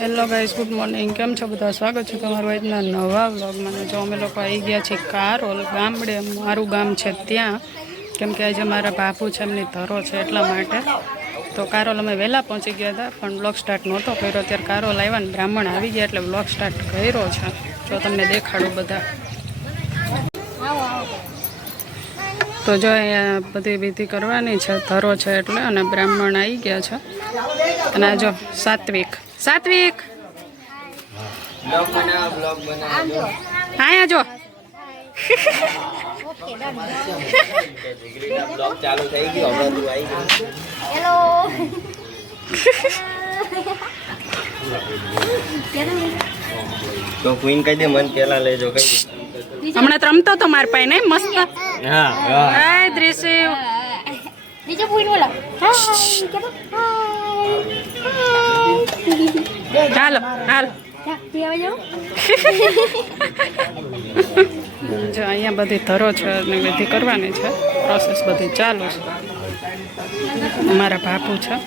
Hello guys good morning. કેમ છો બધા? સ્વાગત છે તમારું આજના નવા વ્લોગમાં. જો અમે લોકો આવી ગયા છીએ કારોલ ગામડે. મારું ગામ છે ત્યાં. કેમ કે આજે મારા બાપુ છે, એમની ધરો છે એટલા માટે. તો કારોલ અમે વહેલા પહોંચી ગયા હતા, પણ બ્લોગ સ્ટાર્ટ નહોતો કર્યો. ત્યારે કારોલ આવ્યા ને બ્રાહ્મણ આવી ગયા એટલે બ્લોગ સ્ટાર્ટ કર્યો છે. જો તમને દેખાડું બધા. તો જો અહીંયા બધી વિધિ કરવાની છે, ધરો છે એટલે, અને બ્રાહ્મણ આવી ગયા છે. અને જો સાત્વિક. સાત્વિક. હા જો. દીકરીના બ્લોગ ચાલુ થઈ ગયો હમણાં તું આવી ગયો હેલો તો ક્વીન કહી દે મન પેલા લેજો કઈ હમણાં તો રમતો તો માર પાસે નહીં? મસ્ત. હા હા. દ્રિશિવ. બીજો બોલો. હાલો, હાલ. જો અહીંયા બધી ધરો છે ને બધી કરવાની છે. પ્રોસેસ બધી ચાલુ છે. મારા બાપુ છે.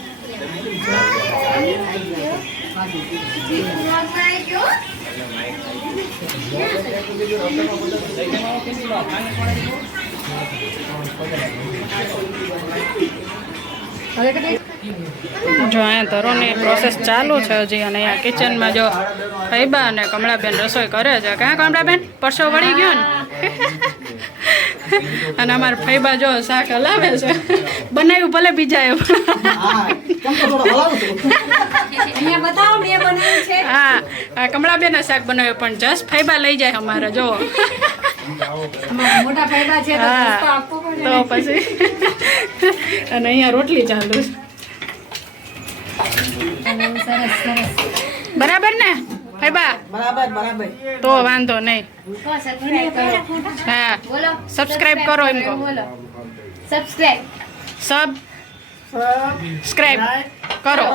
જો અહીંયા ધરોની પ્રોસેસ ચાલુ છે હજી અને અહીંયા કિચનમાં જો ફૈબા અને કમળાબેન રસોઈ કરે છે. ક્યાં કમળાબેન? પરસો વળી ગયો ને? અને અમારા ફૈબા જો શાક હલાવે છે. બનાવ્યું ભલે બીજા એ હા કમળાબેન શાક બનાવ્યું, પણ જસ્ટ ફૈબા લઈ જાય અમારે જો હા, તો પછી. અને અહીંયા રોટલી ચાલુ છે. બરાબર ને? ફૈબા બરાબર બરાબર. તો વાંધો નહીં. હા. બોલો સબસ્ક્રાઇબ કરો એમ કહો. સબસ્ક્રાઇબ સબ સ્ક્રાઇબ કરો.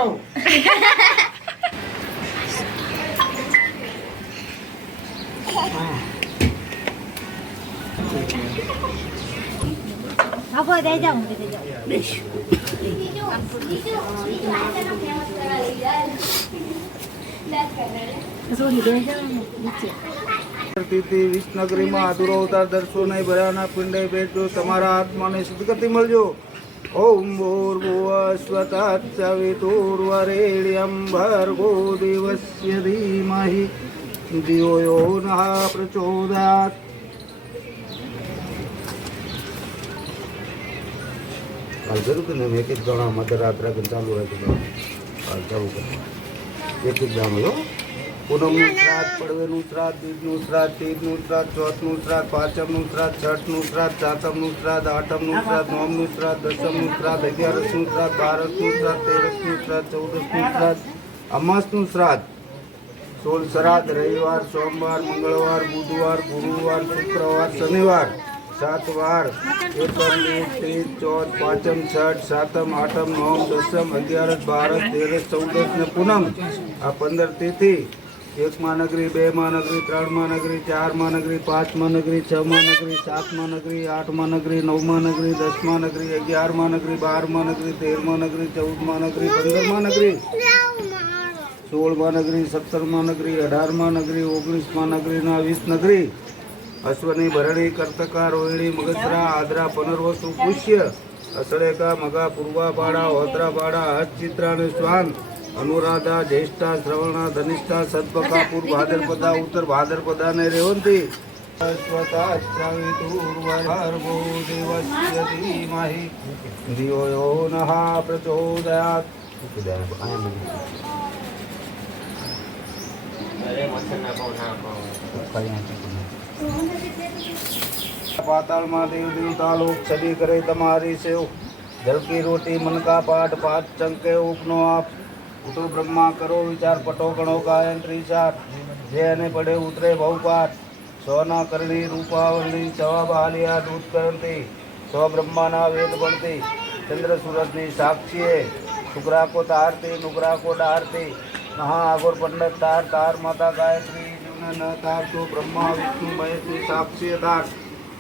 આપો દઈ જાઉં. તિથિ વિસનગરીમાં અધૂરો અવતાર તમારા આત્માને સદગતિ મળજો. ઓમ ભૂર્ભુવ સ્વતાચાવિતુર્વરેણ્યમ ભર્ગો દેવસ્ય ધીમહિ. ધિયો યો નઃ પ્રચોદયાત કાલ કર્યું કે ને એક એક જણા મધરાત્રે કે ચાલુ રાખ્યું કાલ ચાલુ કર્યું એક એક જણા, હો. પૂનમનું શ્રાદ્ધ પડવેનું શ્રાદ્ધ, બીજનું શ્રાદ્ધ તીજનું શ્રાદ્ધ, ચોથનું શ્રાદ્ધ, પાંચમનું શ્રાદ્ધ, છઠનું શ્રાદ્ધ, સાતમનું શ્રાદ્ધ, આઠમનું શ્રાદ્ધ, નવમનું શ્રાદ્ધ, દસમનું શ્રાદ્ધ, અગિયારસનું શ્રાદ્ધ, બારસનું શ્રાદ્ધ, તેરસનું શ્રાદ્ધ, ચૌદસનું શ્રાદ્ધ, અમાસનું શ્રાદ્ધ. સોળ શ્રાદ્ધ, રવિવાર, સોમવાર, મંગળવાર, બુધવાર, ગુરુવાર, શુક્રવાર, શનિવાર. સાત વાર એકમ એક ચોથ પાંચમ છઠ સાતમ આઠમ નવમ દસમ અગિયારસ બારસ તેરસ ચૌદસ ને પૂનમ આ પંદર તિથિ એક મહાનગરી બે મહાનગરી ત્રણ મહાનગરી ચાર મહાનગરી પાંચ મહાનગરી છ મહાનગરી સાત મહાનગરી આઠ મહાનગરી નવ મહાનગરી દસ મહાનગરી અગિયાર મહાનગરી બાર મહાનગરી તેર મહાનગરી ચૌદ મહાનગરી પંદર મહાનગરી સોળ મહાનગરી સત્તર મહાનગરી અઢાર મહાનગરી ઓગણીસ મહાનગરીના વીસ નગરી અશ્વની ભરણી કર્તકા રોહિણી મગસરા આદરા પુનર્વસુ પુષ્ય અસળેકા મગા પૂર્વા પાડા હોત્રા પાડા હજ ચિત્રા અને શ્વાન અનુરાધા જ્યેષ્ઠા શ્રવણા ધનિષ્ઠા સદપકાપુર ભાદરપદા ઉત્તર ભાદરપદા ને રેવંતી. અશ્વતાશ્રાવિતુર્વર્ગો દેવસ્ય ધીમહિ. ધિયો યો નઃ પ્રચોદયાત અરે મચ્છર ના પાઉં. ના પાઉં પાતાળમાં દેવ દેવતા છબી કરે તમારી સેવ. જલકી રોટી મનકા પાઠ પાઠ ચંકે ઉપનો આપ. ઉતો બ્રહ્મા કરો વિચાર, પટો ગણો ગાયન ત્રિચાર. જે અને પડે ઉતરે ભવપાઠ સોના કરણી, રૂપાવરણી જવાબ આલિયા દૂધ કરંતી સો બ્રહ્માના વેદ બનતી ચંદ્ર સૂરજની સાક્ષીએ શુક્રા કો તારતી નુકરા કો ડારતી. મહા આગોર પંડત તાર તાર માતા ગાયત્રી. જીવન ન તાર તો બ્રહ્મા વિષ્ણુ મહેશની સાક્ષી તાર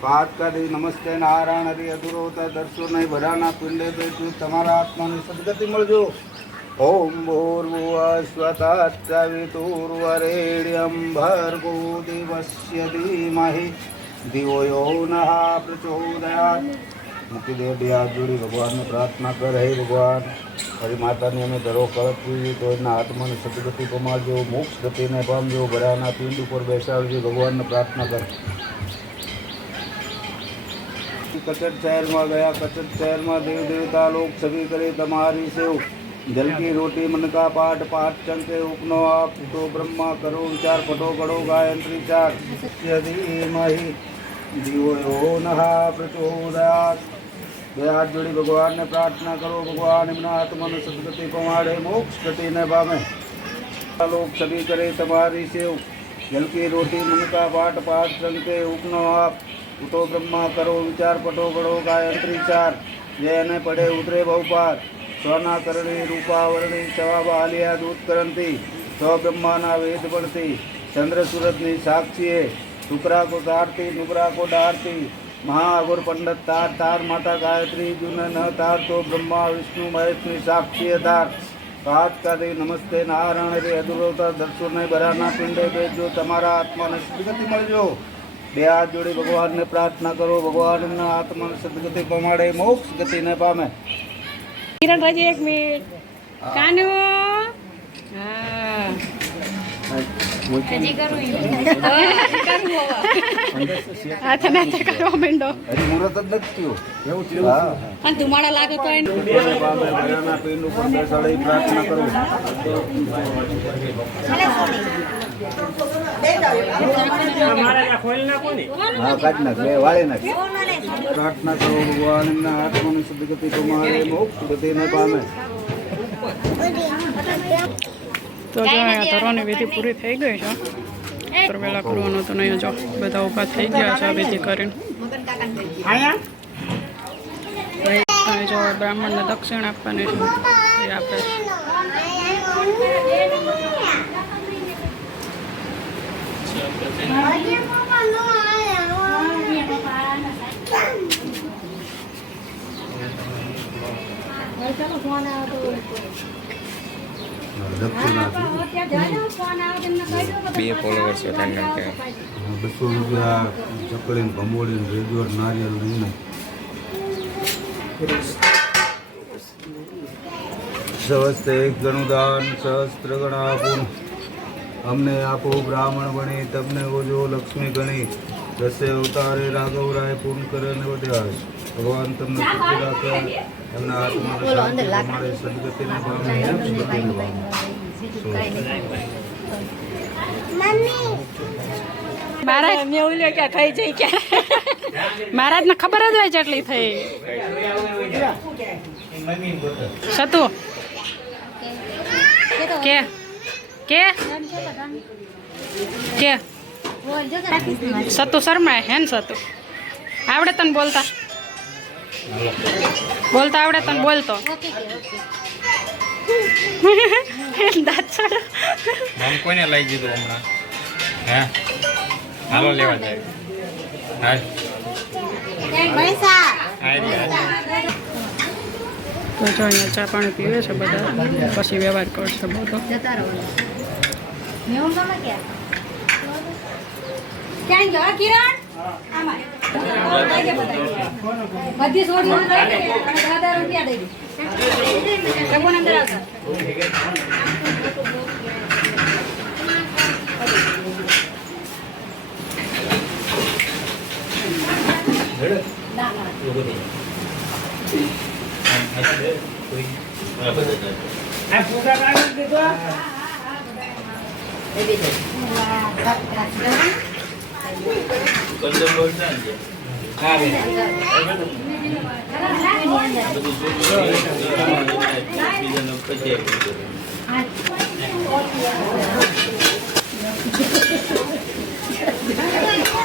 પાઠ કરી નમસ્તે નારાયણ હરિ અધુરોતા દર્શો નહીં ભરાના પિંડે બેઠું તમારા આત્માની સદગતિ મળજો ॐ भूर्भुवस्वतश्चवितुर्वरेण्यं भर्गो देवस्य धीमहि दिवो यो नः प्रचोदयात् મૂકી દે બે હાથ જોડી ભગવાનને પ્રાર્થના કર, હે ભગવાન, હરી માતાની અમે ધરો કરત પીવી તો એના આત્માને સદગતિ પમાડજો મોક્ષ ગતિને પામજો ભરાના પિંડ ઉપર બેસાડજો, ભગવાનને પ્રાર્થના કર. કચટ શહેરમાં ગયા કચટ શહેરમાં દેવ દેવતા લોક સભી કરે, તમારી સેવ જલકી રોટી, મનકા પાઠ પાઠ ચંકે ઉપનો આપ, તો બ્રહ્મા કરો વિચાર, ફટો ગળો ગાયંત્રી ચાર. ધીમહિ યો નહા, પ્રચોદયાત. બે હાથ જોડી ભગવાનને પ્રાર્થના કરો, ભગવાન એમના આત્માને સદગતિ પમાડે મોક્ષ ગતિને પામે. લોક સભી કરે તમારી સેવ. જલકી, રોટી મનકા પાઠ પાઠ ચંકે ઉપનો આપ. ઉઠો બ્રહ્મા કરો વિચાર, પટો, ગળો, ગાયત્રી, ચાર. જેને પડે ઉતરે બહુપાર. સ્વના કરણી, રૂપા, વર્ણી જવાબ આલિયા દૂત કરંતી. સ્વ બ્રહ્માના વેદ ભણતી. ચંદ્ર સુરતની સાક્ષીએ. ટુકરા કો તારતી નુકરા કો ડારતી. મહાઅગુર પંડિત તાર તાર માતા ગાયત્રી જુન ન તાર તો બ્રહ્મા વિષ્ણુ મહેશની સાક્ષીય તાર પાત કરી નમસ્તે નારાયણ રે અદુરોતા દર્શને બરાના પિંડે બેજો તમારા આત્માને સદગતિ મળજો બે હાથ જોડી ભગવાનને પ્રાર્થના કરો ભગવાનના આત્માને સદગતિ પમાડે મોક્ષ ગતિને પામે. કિરણ રાજી એક મિનિટ. કાનુ. હા. હાથે નાથે કરવા માંડો. મુહૂર્ત જ નથી થયું. અને ધુમાડો લાગે તો એને. પ્રાર્થના કરો પ્રાર્થના કરો ભગવાન એમના આત્માની સદગતિ પમાડે મોક્ષ ગતિને પામે. તો જો અહીંયા તરવાની વિધિ પૂરી થઈ ગઈ છે. પર વેલા કરવાનો તો નહીં, જો, બધા ઊભા થઈ ગયા છે વિધિ કરીને. જો બ્રાહ્મણને દક્ષિણ આપવાની છે. એ આપે. છે બે ફોલોવર્સ વધારે બસો રૂપિયા ચકડીને ભંબોળીને રેડિયો નારિયેલ લઈને. સહસ્ત એક ગણું દાન સહસ્ત્ર ગણ આપું અમને આપો બ્રાહ્મણ બની તમને ઓજો લક્ષ્મી ગણી. દસે અવતારે રાઘવ રાય પૂર્ણ કરે ને વધ્યા ભગવાન તમને એમના હાથમાં શાંતિ સદગતિને મહારાજ ને થઈ જઈ ક્યાં? મહારાજને ખબર જ હોય જેટલી થઈ. સતુ. કે? કે? કે? સતુ શર્મા હે ને સતુ? આવડે તને બોલતા? બોલતા આવડે તને બોલતો દાંત ચડો મમ કોઈને લઈ દીધું હમણાં હે હાલો લેવા જાય હાલ હારી હાલ તો જો અહીંયા ચા પાણી પીવે છે બધા પછી વ્યવહાર કરશે બધો જતા રહો મેં ગમે ક્યાં ક્યાં ગયો કિરણ આમાં બધી સોળ દાદા રૂપિયા દઈ દે જગુન અંદર આવતા.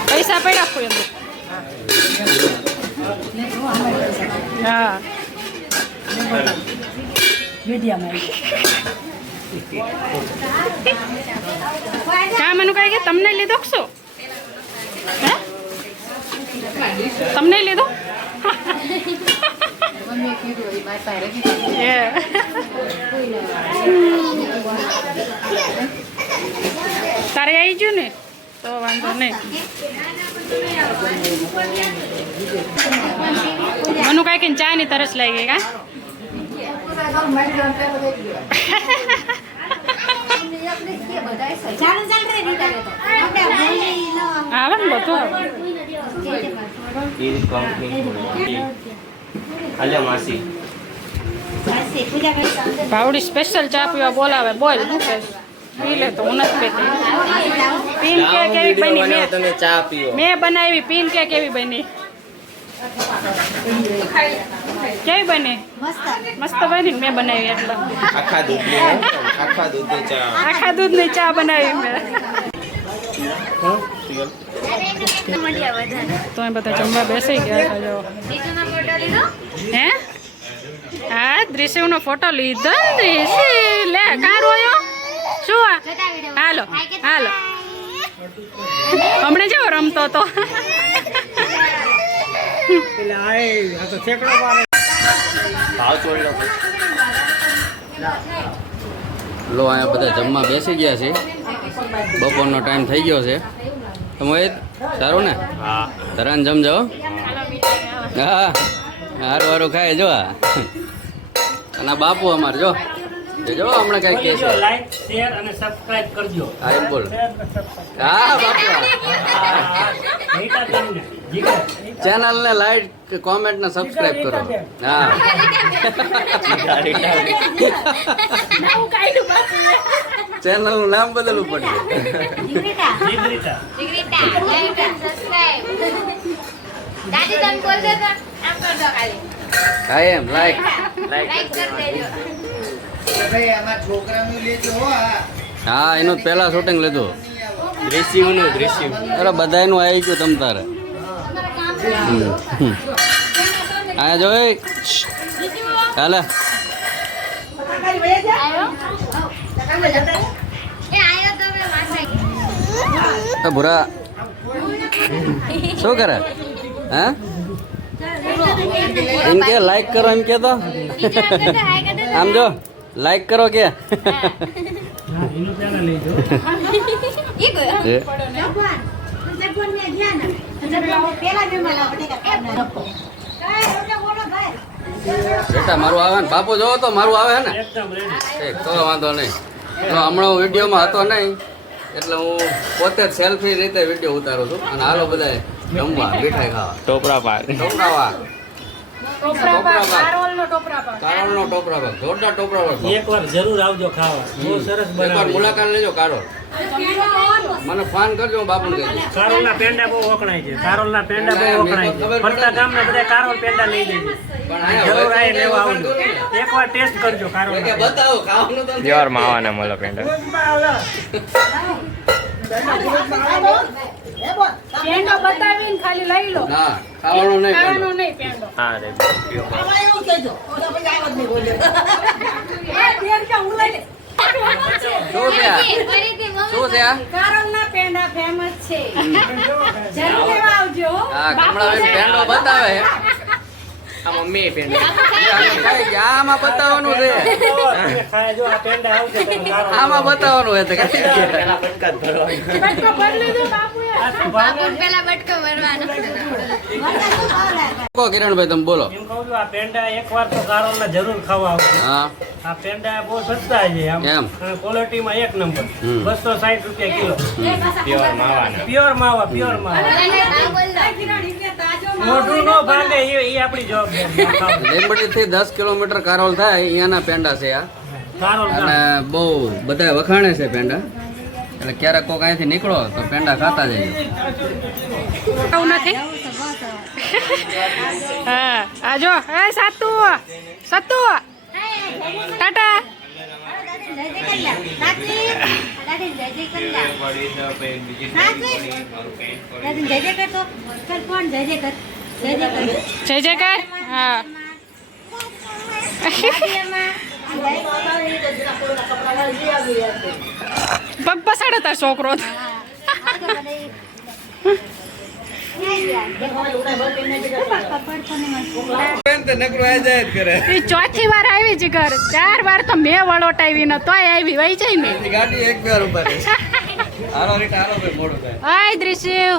પૈસા પડ્યા કોઈ એમ હા. કા મને કહે કે તમને લીધો શું? હે? તમને લીધો? તારે આવી ગયું ને? તો વાંધો નહીં. મનુ કાંઈક ચા ની તરસ લાગી ગઈ કા ચાલો ચાલ રે રીટા આપણે બોલી ન આવે ને બધું? માસી. બસ પૂજા કરી ભાવડી સ્પેશિયલ ચા પીવા બોલાવે. બોલ પી લે તો હું નથી પીતી પીન કે કેવી બની? મેં ચા પીઓ મેં બનાવી પીન કે કેવી બની? કેવી બની? મસ્ત. મસ્ત બની મેં બનાવી એટલે આખા આખા દૂધની ચા. આખા દૂધની ચા બનાવી મેં. તો એ બધા જમવા બેસી ગયા હતા જો. હે? હા દ્રિશિવનો ફોટો લીધો ને લે કાર રોયો? શું આ? હાલો હાલો. હમણે જેવો રમતો તો ભાવ છોડી લો અહીંયા બધા જમવા બેસી ગયા છે. બપોરનો ટાઈમ થઈ ગયો છે. મોહિત સારું ને? હા. ધરાન જમજો. હા. હારું હારું ખાય જો. અને બાપુ અમાર જો. જો હમણાં કઈ કે છે. લાઈક શેર અને સબસ્ક્રાઇબ કરજો. હા એમ બોલ. હા બાપુ ચેનલ ને લાઈક કોમેન્ટ ને સબસ્ક્રાઇબ કરો. હા. ચેનલનું નામ બદલવું પડશે હા એમ લાઈક લાઈક કરી દેજો. હા એનું પહેલા શૂટિંગ લીધું. અરે બધા અરે બધાયનું આવી ગયું તમ તારે. હમ. હમ. આ જો એ. હાલે. ભૂરા. શું કરે? હે? એમ કે લાઈક કરો એમ કે તો. આમ જો. લાઈક કરો કે? બેટા મારું આવે ને. બાપુ જોવો તો મારું આવે ને? તો વાંધો નહીં. તો હમણાં વિડીયોમાં હતો નહીં એટલે હું પોતે જ સેલ્ફી રીતે વીડિયો ઉતારું છું. અને હાલો બધા જમવા મીઠાઈ ખાવા. ટોપરા પાર ટોપરા ટોપરા ટોપરા ટોપરા પાક ટોપરા ભાગ. જોરદાર ટોપરા ભાગ. એકવાર જરૂર આવજો ખાવા. બહુ સરસ બનાવી મુલાકાત લેજો કારોલ. મને ફોન કરજો હું બાપુને કહેજો કારોલના પેંડા બહુ વખણાય છે. કારોલના પેંડા બહુ વખણાય છે. ફરતા ગામના બધા કારોલ પેંડા લઈ અહીંયા જરૂર હોય લેવા આવજો. એકવાર ટેસ્ટ કરજો કે કારોલના બતાવો ખાવાનું તો પ્યોર માવાના મળો પેંડા. પેંડો બતાવીને ખાલી લઈ લો. ના ખાવાનું નહીં ખાવાનો નહીં પેંડો હા રે. શું છે આ? શું છે આ? કારોલના પેંડા ફેમસ છે. જરૂર લેવા આવજો હા. કમળાબેન પેંડો બતાવે. આ મમ્મી પેંડા. આને ખાઈ ગયા. આમાં બતાવવાનું છે. આમાં બતાવવાનું છે? પેલા બટકો ભરવાનો. કહો કિરણભાઈ તમે બોલો. એમ કહું છું આ પેંડા એકવાર તો કારોલના જરૂર ખાવા આવજો હા. આ પેંડા બહુ સસ્તા છે આમ. એમ? ક્વોલિટીમાં એક નંબર. હમ. બસો સાઠ રૂપિયા કિલો. પ્યોર માવા પ્યોર માવા પ્યોર માવા. મોટું નો ભાગે એ આપણી જવાબદારી. દસ કિલોમીટર કારોલ થાય અહીંયાના પેંડા છે આ. કારોલ અને બહુ બધા વખાણે છે પેંડા. એટલે ક્યારેક કોક અહીંથી નીકળો તો પેંડા ખાતા જઈએ આવું નથી? હા આ જો એ સાતુ સાતુ ટાટા. જય જયકાર. હા. પગ પસાડે તાર છોકરો તો. નકરું આ જાય જ કરે ઈ ચોથી વાર આવી છે ઘર. ચાર વાર તો મેં વળોટાવી ન તોય આવી વહી જાય ને. ગાડી એક વાર ઊભા હાલો રીટા હાલો ભાઈ મોડું થાય. હાય દ્રિશિવ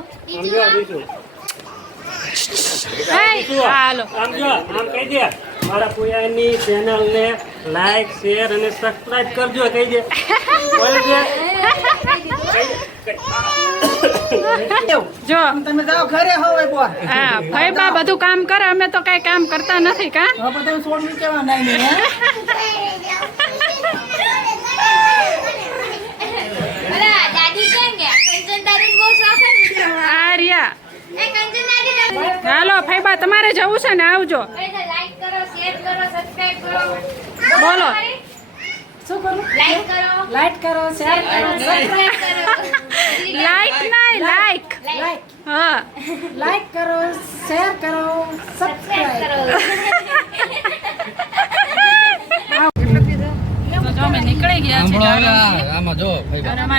હાય. હાલો આમ જો આમ કહી દે મારા પુયાની ચેનલ ને લાઈક શેર અને સબસ્ક્રાઇબ કરજો કહી દે. જો તમે જાઓ ઘરે હવે બોલ હા ભાઈ બા બધું કામ કરે અમે તો કઈ કામ કરતા નથી કા? હવે તમે છોડ કેવા નહીં હાલો ફાઈબા તમારે જવું છે ને આવજો. લાઈક કરો શેર કરો સબસ્ક્રાઇબ કરો. બોલો. શું કરો? લાઈક કરો. લાઈક કરો શેર કરો સબસ્ક્રાઇબ કરો. લાઈક નહીં લાઈક લાઈક હા. લાઈક કરો શેર કરો સબસ્ક્રાઇબ કરો.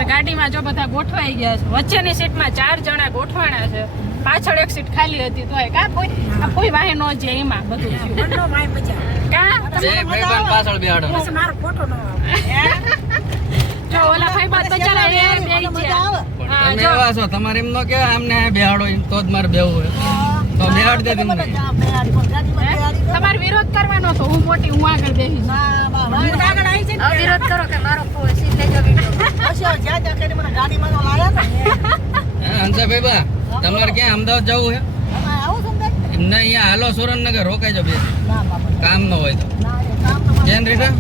ગાડીમાં જો બધા ગોઠવાઈ ગયા છે. વચ્ચેની સીટમાં ચાર જણા ગોઠવાણા છે. પાછળ એક સીટ ખાલી હતી તોય કા કોઈ આ કોઈ વાહે નો જાય એમાં બધું. બે ભાઈબંધ પાછળ બેહાડો. પછી મારો ફોટો ન જો ઓલા ભાઈ બાદ બચારા એ બેહી ગયા. હા તમે એવા છો તમારે એમ ન કે આમને બેહાડો એમ તો જ મારે બેવું હોય. તો બેહાડ દે તમને. તમારે વિરોધ કરવાનો તો હું મોટી હું આગળ બેસી વિરોધ કરો કે મારો સીટ લઈ જાવ હંસા ભાઈ બા તમારે ક્યાં અમદાવાદ જવું છે? એમને અહીંયા હાલો સુરેન્દ્રનગર રોકાઈ જાવ બે કામ ન હોય તો. કેમ રીટા?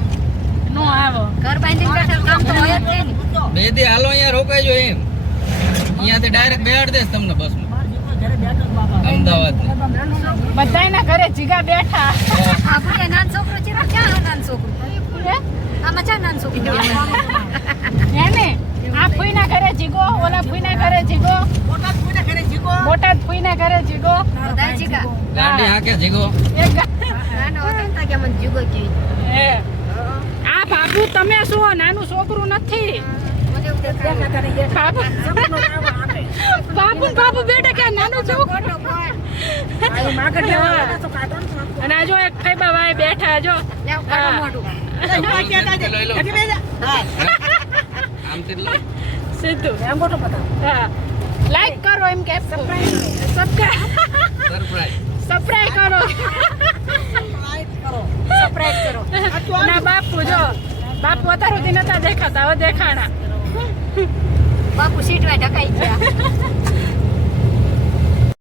નો આવો. ઘર બાંધીને બેઠા કામ તો હોય જ નહીં ને. બે દી હાલો અહીંયા રોકાઈ જાવ એમ. અહીંયાથી ડાયરેક્ટ બેહાડ દેસ તમને બસમાં અમદાવાદ બધાયના ઘરે જીગા બેઠા. આ ભૂલે છોકરો છે ક્યાં નાનો છોકરો? આમાં ક્યાં નાનો છોકરો એને? આ ફૂઈના ઘરે જીગો ઓલા ફૂઈના ઘરે જીગો. બોટાદ ફૂઈના ઘરે જીગો? બધા જીગા? ગાડી હાકે જીગો. એક નાનો હતો તા કે મને જીગો કે. એ. આ બાબુ તમે શું? નાનું છોકરું નથી. બાપુ બાપુ બેટા કે નાનું છોકરું અને જો એક ફૈબા ભાઈ બેઠા જો. લેવ, કાઢો મોઢું. સિદ્ધુ લો આમથી બતાવો હા. લાઈક કરો એમ કે સબસ્ક્રાઇબ સરપ્રાઈઝ સબસ્ક્રાઇબ કરો. સબસ્ક્રાઇબ કરો. ના બાપુ જો. બાપુ અત્યાર સુધી નતા દેખાતા હવે દેખાણા. બાપુ સીટમાં ઢકાઈ ગયા.